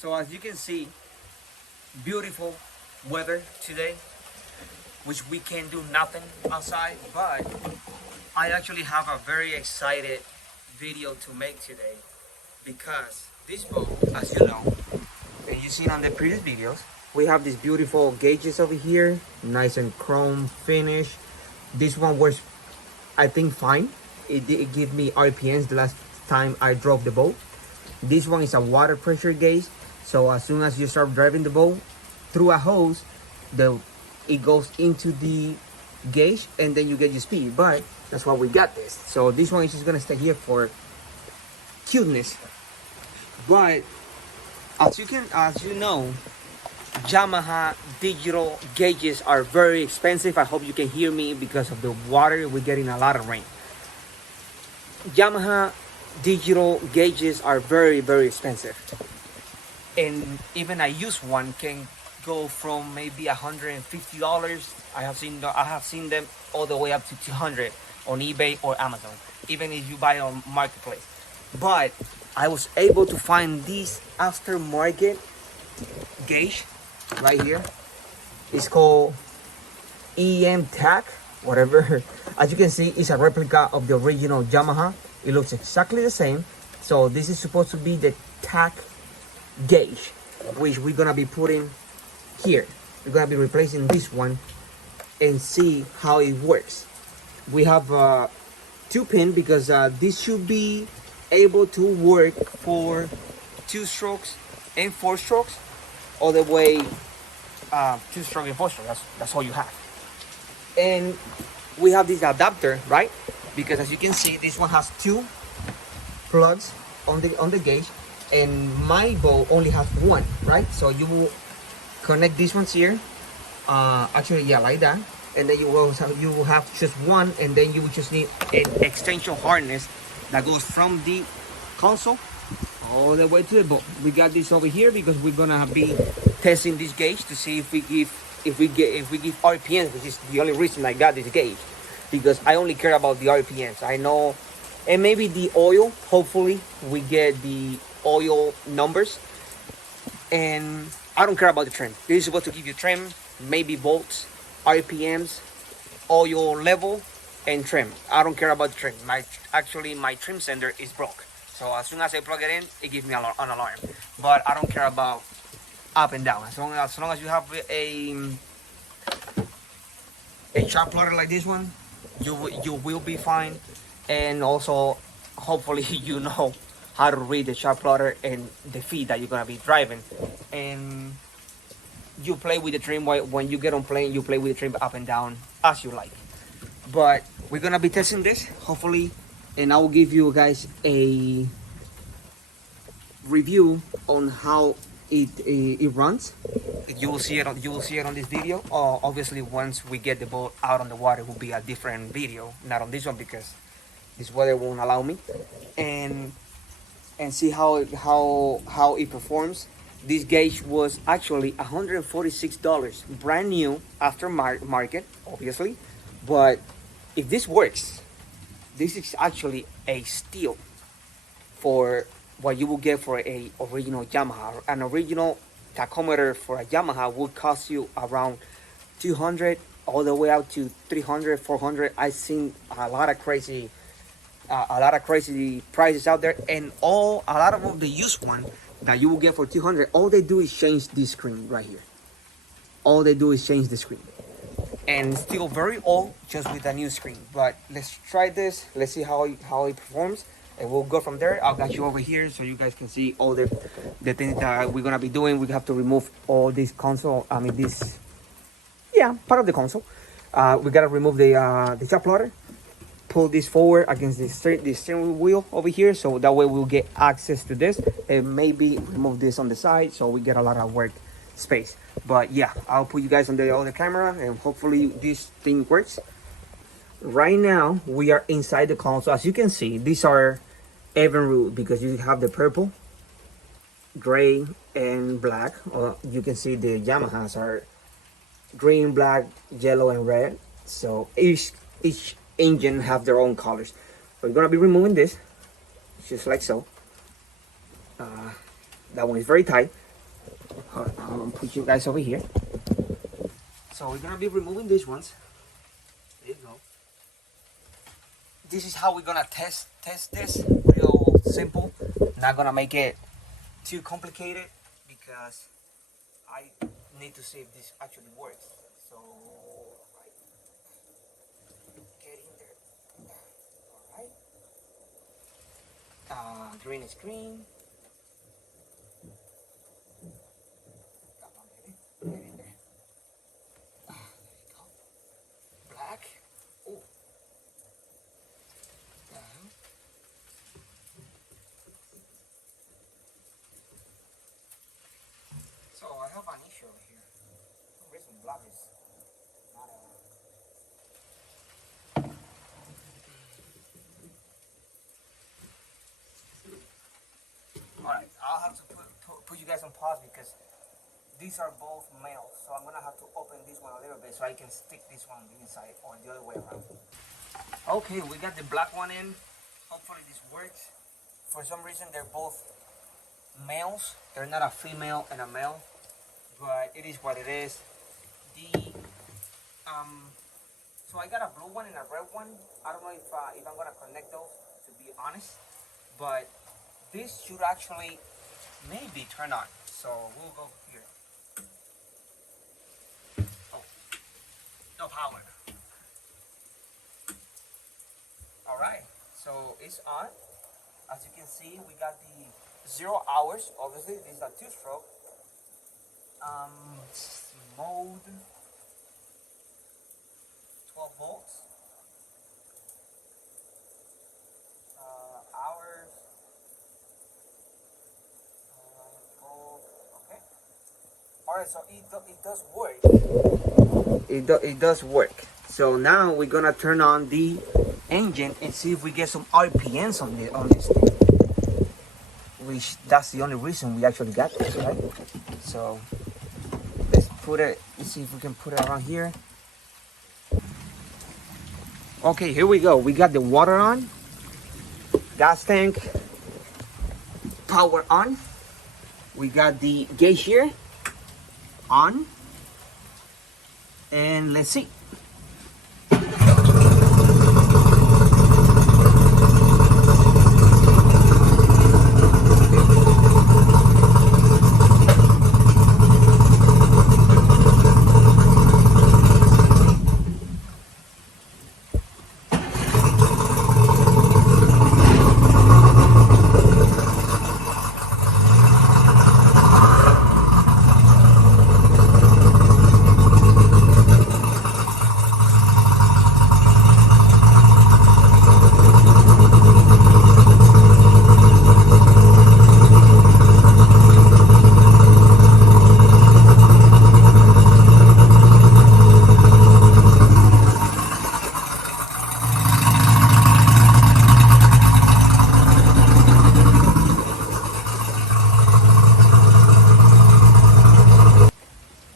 So as you can see, beautiful weather today, which we can do nothing outside, but I actually have a very excited video to make today because this boat, as you know, and you've seen on the previous videos, we have these beautiful gauges over here, nice and chrome finish. This one works, I think, fine. It gave me RPMs the last time I drove the boat. This one is a water pressure gauge, so as soon as you start driving the boat through a hose, it goes into the gauge and then you get your speed. But that's why we got this. So this one is just gonna stay here for cuteness. But as you know, Yamaha digital gauges are very expensive. I hope you can hear me because of the water. We're getting a lot of rain. Yamaha digital gauges are very, very expensive, and even a used one can go from maybe $150. I have seen them all the way up to $200 on eBay or Amazon, even if you buy it on marketplace. But I was able to find this aftermarket gauge right here. It's called TAC, whatever. As you can see, it's a replica of the original Yamaha. It looks exactly the same. So this is supposed to be the TAC gauge, which we're gonna be putting here. We're gonna be replacing this one and see how it works. We have 2-pin because this should be able to work for 2 strokes and 4 strokes, all the way 2 stroke and 4 stroke. That's all you have. And we have this adapter, right? Because as you can see, this one has 2 plugs on the gauge, and my boat only has 1, right? So you will connect these ones here, actually, yeah, like that, and then you will have just 1, and then you will just need an extension harness that goes from the console all the way to the boat. We got this over here because we're gonna be testing this gauge to see if we give RPMs, which is the only reason I got this gauge, because I only care about the RPMs. I know, and maybe the oil. Hopefully, we get the oil numbers, and I don't care about the trim. This is supposed to give you trim, maybe volts, RPMs, oil level, and trim. I don't care about the trim. My trim sender is broke. So as soon as I plug it in, it gives me an alarm. But I don't care about up and down. As long as you have a chart plotter like this one, you will be fine. And also, hopefully, you know how to read the chart plotter and the feed that you're gonna be driving. And you play with the trim when you get on plane. You play with the trim up and down as you like. But we're gonna be testing this, hopefully, and I will give you guys a review on how it runs. You will see it on this video. Obviously, once we get the boat out on the water, it will be a different video, not on this one because this weather won't allow me. And see how it performs. This gauge was actually $146, brand new, aftermarket, obviously. But if this works, this is actually a steal for what you will get for a original Yamaha. An original tachometer for a Yamaha would cost you around $200 all the way out to $300, $400. I've seen a lot of crazy prices out there, and a lot of the used one that you will get for $200, all they do is change this screen right here. All they do is change the screen, and still very old, just with a new screen. But let's try this. Let's see how it performs, and we'll go from there. I'll got you over here so you guys can see all the things that we're gonna be doing. We have to remove all this console. I mean this, yeah, part of the console. We gotta remove the chart plotter. Pull this forward against the steering wheel over here, so that way we'll get access to this, and maybe remove this on the side so we get a lot of work space. But yeah, I'll put you guys on the other camera, and hopefully this thing works. Right now we are inside the console. As you can see, these are even root because you have the purple, gray, and black. You can see the Yamahas are green, black, yellow, and red. So each engine have their own colors. We're gonna be removing this just like so. That one is very tight. I'll put you guys over here. So we're gonna be removing these ones. There you go. This is how we're gonna test this. Real simple. Not gonna make it too complicated because I need to see if this actually works. So get in there. All right. Green is green. Get in there. There you go. Black. Oh. So I have an issue over here. For some reason black is not a... Alright, I'll have to put you guys on pause because these are both males. So I'm gonna have to open this one a little bit so I can stick this one on the inside or the other way around. Okay, we got the black one in. Hopefully this works. For some reason they're both males. They're not a female and a male, but it is what it is. So I got a blue one and a red one. I don't know if I'm gonna connect those, to be honest, but this should actually maybe turn on. So we'll go here. Oh, no power. All right, so it's on. As you can see, we got the 0 hours. Obviously, this is a 2-stroke. Mode 12 volts. Hours. Okay. All right, so it does work. It does work. So now we're gonna turn on the engine and see if we get some RPMs on this thing. Which that's the only reason we actually got this, right? So let's see if we can put it around here. Okay, here we go. We got the water on, gas tank, power on. We got the gauge here on, and let's see.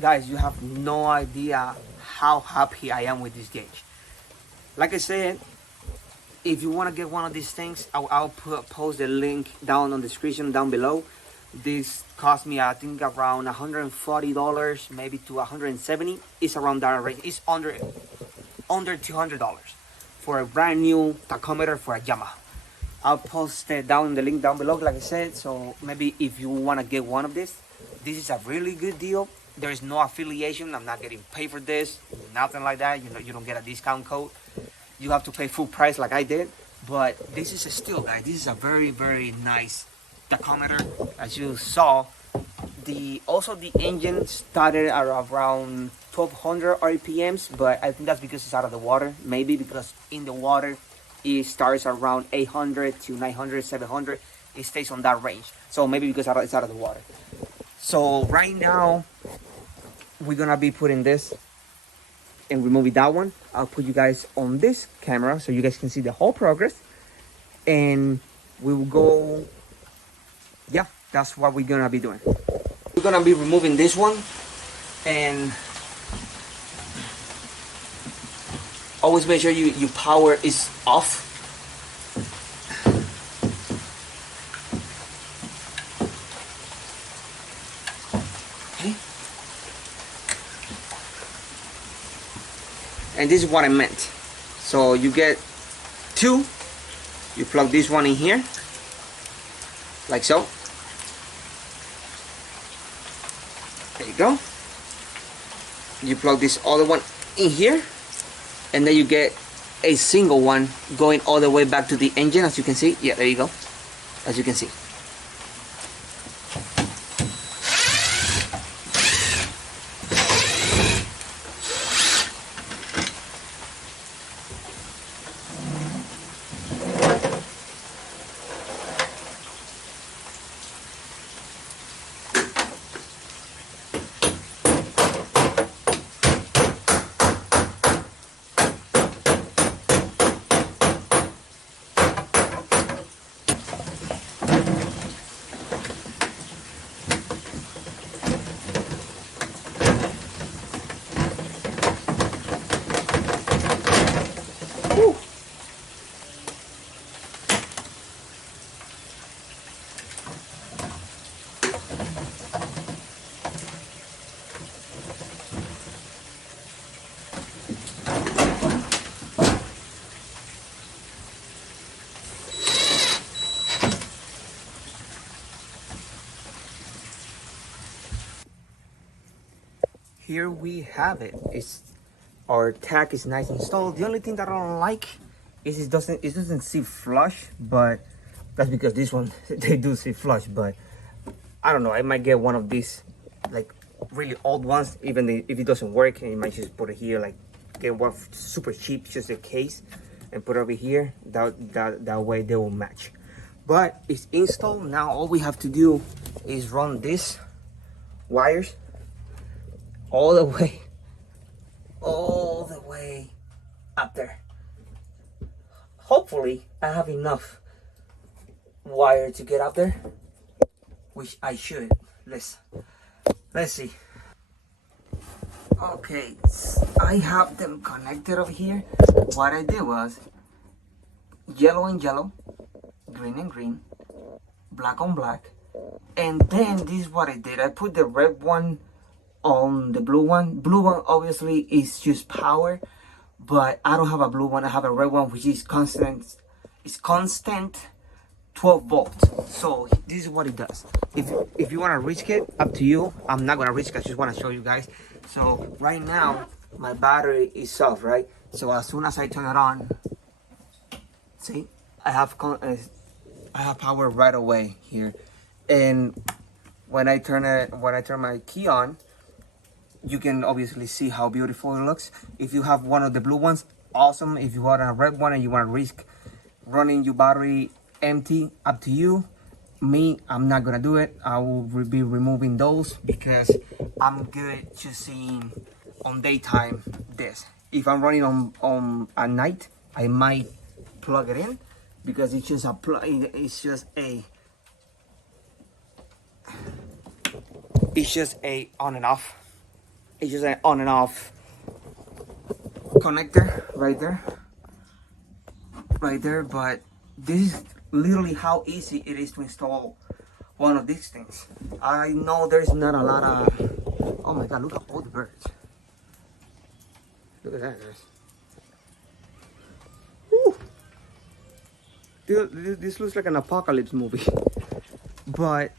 Guys, you have no idea how happy I am with this gauge. Like I said, if you want to get one of these things, I'll post the link down on the description down below. This cost me, I think, around $140, maybe to $170. It's around that range. It's under $200 for a brand new tachometer for a Yamaha. I'll post it down the link down below, like I said. So maybe if you want to get one of this is a really good deal. There is no affiliation. I'm not getting paid for this, nothing like that. You know, you don't get a discount code. You have to pay full price like I did. But this is a still, guys. This is a very, very nice tachometer. As you saw, the engine started at around 1200 RPMs, but I think that's because it's out of the water. Maybe because in the water it starts around 800 to 900, 700. It stays on that range. So maybe because it's out of the water. So right now we're gonna be putting this and removing that one. I'll put you guys on this camera so you guys can see the whole progress, and we will go. Yeah, that's what we're gonna be doing. We're gonna be removing this one, and always make sure your power is off. And this is what I meant. So you get two, you plug this one in here, like so. There you go. You plug this other one in here, and then you get a single one going all the way back to the engine, as you can see. Yeah, there you go. As you can see. Here we have it. Our tach is nice installed. The only thing that I don't like is it doesn't see flush, but that's because this one they do see flush. But I don't know, I might get one of these like really old ones, even if it doesn't work, and you might just put it here, like get one super cheap, just a case, and put it over here. That way they will match. But it's installed now. All we have to do is run these wires all the way up there. Hopefully I have enough wire to get up there, which I should. Let's see. Okay, I have them connected over here. What I did was yellow and yellow, green and green, black on black, and then this is what I did. I put the red one on the blue one. Blue one obviously is just power, but I don't have a blue one. I have a red one, which is constant. It's constant 12 volts. So this is what it does. If you want to risk it, up to you. I'm not gonna risk it. I just want to show you guys. So right now my battery is off, right? So as soon as I turn it on, see, I have power right away here. And when I turn my key on, you can obviously see how beautiful it looks. If you have one of the blue ones, awesome. If you want a red one and you want to risk running your battery empty, up to you. Me, I'm not gonna do it. I will be removing those because I'm good just seeing on daytime this. If I'm running on at night, I might plug it in because it's just a on and off. It's just an on and off connector right there. But this is literally how easy it is to install one of these things. I know there's not a lot of, oh my god, look at all the birds. Look at that, guys. Woo. This looks like an apocalypse movie. But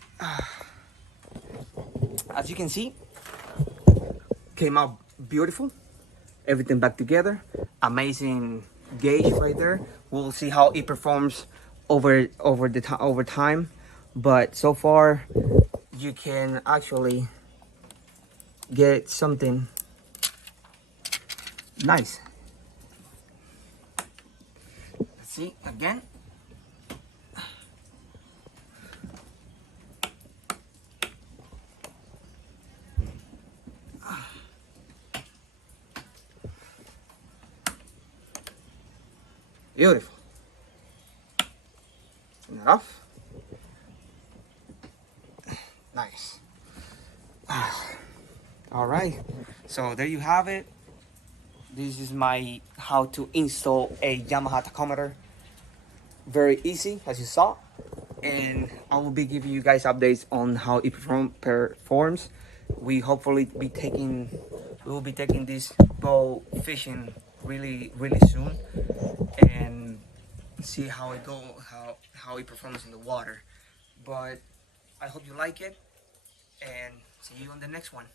as you can see, came out beautiful. Everything back together. Amazing gauge right there. We'll see how it performs over time. But so far, you can actually get something nice. Let's see again. Beautiful. Turn that off. Nice. All right. So there you have it. This is my how to install a Yamaha tachometer. Very easy, as you saw. And I will be giving you guys updates on how it performs. We will be taking this bow fishing really soon and see how it go, how it performs in the water. But I hope you like it, and see you on the next one.